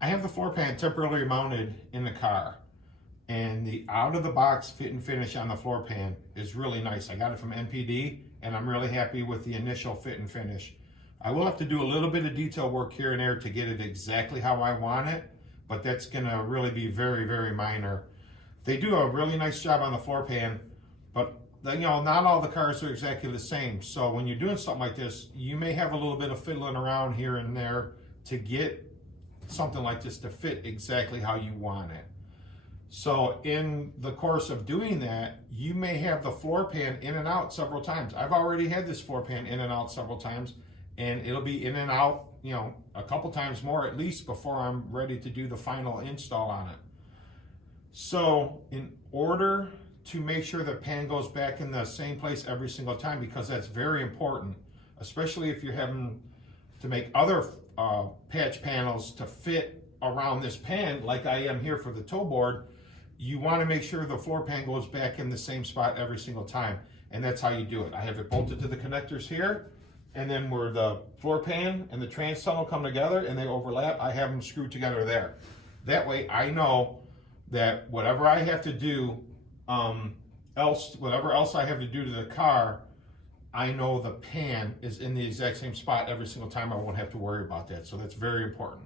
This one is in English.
I have the floor pan temporarily mounted in the car, and the out-of-the-box fit and finish on the floor pan is really nice. I got it from NPD, and I'm really happy with the initial fit and finish. I will have to do a little bit of detail work here and there to get it exactly how I want it, but that's gonna really be very, very minor. They do a really nice job on the floor pan, but not all the cars are exactly the same. So when you're doing something like this, you may have a little bit of fiddling around here and there to get something like this to fit exactly how you want it. So in the course of doing that, you may have the floor pan in and out several times. I've already had this floor pan in and out several times, and it'll be in and out, a couple times more at least before I'm ready to do the final install on it. So in order to make sure the pan goes back in the same place every single time, because that's very important, especially if you're having to make other patch panels to fit around this pan like I am here for the toe board, you want to make sure the floor pan goes back in the same spot every single time, and that's how you do it. I have it bolted to the connectors here, and then where the floor pan and the trans tunnel come together and they overlap, I have them screwed together there. That way I know that whatever I have to do, whatever else I have to do to the car, I know the pan is in the exact same spot every single time. I won't have to worry about that. So that's very important.